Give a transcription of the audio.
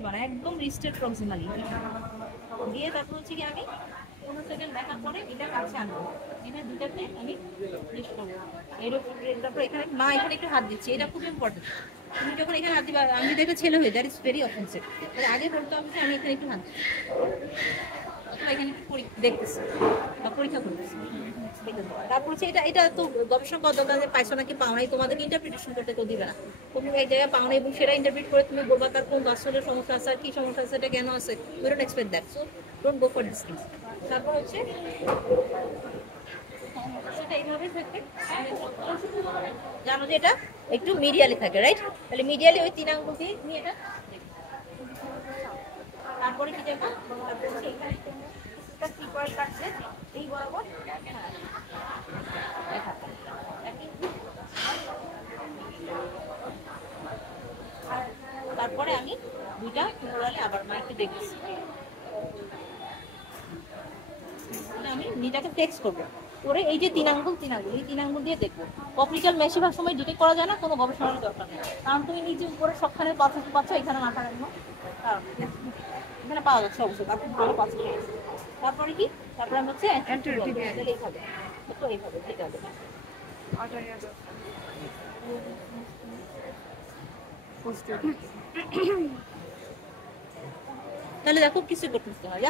দিবা না, একদম রিস্টেড প্রক্সিমালি দিয়ে তারপর হচ্ছে কি আমি 15 সেকেন্ড দেখার পরে এটা কাছে আনবো, এনে দুটাতে আমি পুশ করবো। তারপর এখানে মা এখানে একটু হাত দিচ্ছি, এটা খুব ইম্পর্টেন্ট। তুমি যখন এখানে হাত দিবা, আমি যদি একটা ছেলে হই, দ্যাট ইজ ভেরি অফেন্সিভ। তাহলে আগে বলতে হবে যে আমি এখানে একটু হাত দিচ্ছি, অথবা এখানে একটু দেখতেছি বা পরীক্ষা করতেছি। তারপর হচ্ছে এটা এটা তো গবেষণা করার দরকার যে পাইছো নাকি পাও নাই, তোমাদেরকে ইন্টারপ্রিটেশন করতে কেউ দিবে না। তুমি এক জায়গায় পাও নাই এবং সেটা ইন্টারপ্রিট করে তুমি বলবা তার কোন বাস্তবের সমস্যা আছে আর কি সমস্যা আছে, এটা কেন আছে, we don't expect that, so don't go for this things. তারপর হচ্ছে সেটা এইভাবে থাকে, জানো যে এটা একটু মিডিয়ালি থাকে, রাইট? তাহলে মিডিয়ালি ওই 3 আঙ্গুল দিয়ে তুমি এটা তারপরে কি দেখো, তারপরে হচ্ছে এখানে একটা স্লিপার কাটছে এই বরাবর তারপরে আমি দুইটা পুনরালে আবার মাইকে দেখছি, আমি নিটাকে ফিক্স করবো করে এই যে 3 আঙ্গুল এই 3 আঙ্গুল দিয়ে দেখবো। অপটিক্যাল বেশিরভাগ সময় ডিটেক্ট করা যায় না, কোনো গবেষণার দরকার নেই, কারণ তুমি নিচে উপরে সবখানে পাচ্ছ, এখানে মাথা রাখবো, এখানে পাওয়া যাচ্ছে অবশ্যই, তারপর ভালো পাচ্ছ। তারপরে কি, তারপরে আমি হচ্ছে এইভাবে তো এইভাবে ঠিক আছে। তাহলে দেখো কিছু করতে হয়,